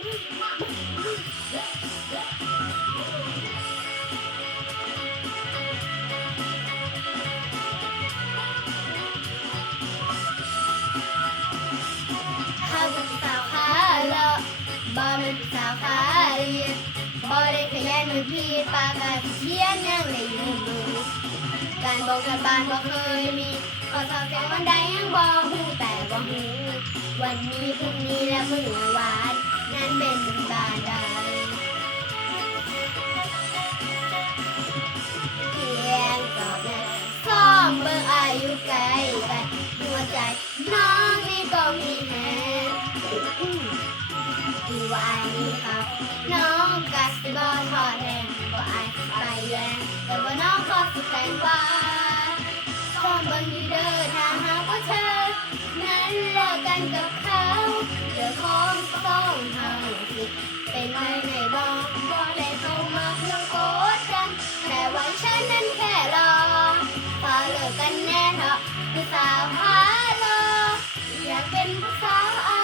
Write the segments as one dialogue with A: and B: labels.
A: ข้าเป็นสาวขาเลาะบ่เป็นสาวขาเรียนบ่ได้ขยันเหมือนพี่ปากกาเขียนยังได้ลืมมือการบอกกันบ้านบ่เคยมีขอสอบแต่วันใดยังบ่ฮู้แต่บ่ฮู้วันนี้พรุ่งนี้และมื้อวาน นั้นเป็นบ้านใดเพียงตอบเลยซ้อมเบิ่งอายุไกลกันหัวใจน้องนี่ก็มีแฮงคือว่าอายครับ น้องกัสบอทอดแทนว่าอายไปแย่งแต่ว่าน้องขอสุดใจว่าซ้อมเบิ่งอยู่เด้อถ้าหากว่าเธอ นั้นเลิกกันกับ ฉันนั้นแค่รอพอเลิกกันแน่เถอะผู้สาวหาลออยากเป็นผู้สาวอา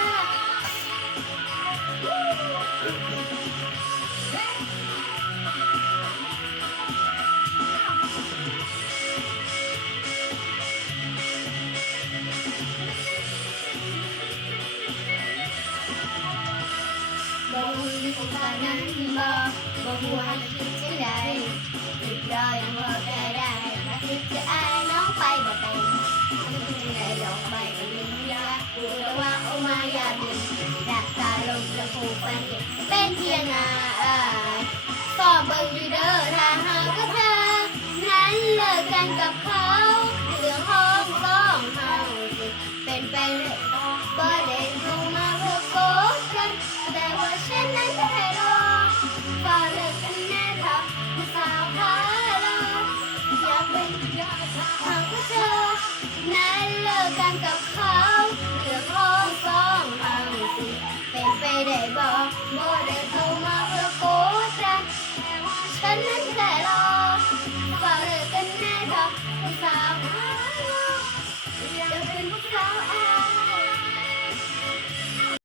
A: บ่ฮู้สิตอนนั้นบ่บ่ฮู้าเอายาบินดักตาลงแล้วผูกแฟนเก็บเป็นเพียงอายสอบเบิ่งอยู่เด้อถ้าหากว่าเธอนั้นเลิกกันกับเขาเรื่องห้องต้องเฮาสิเป็นไปได้บ่ได้เข้ามาเพื่อโกดกันแต่ว่าฉันนั้นจะแค่รอฟ้าเลิกกันแน่เถอะผู้สาวขาลออยากเป็นอยากหากว่าเธอนั้นเลิกกันกับ เป็นไ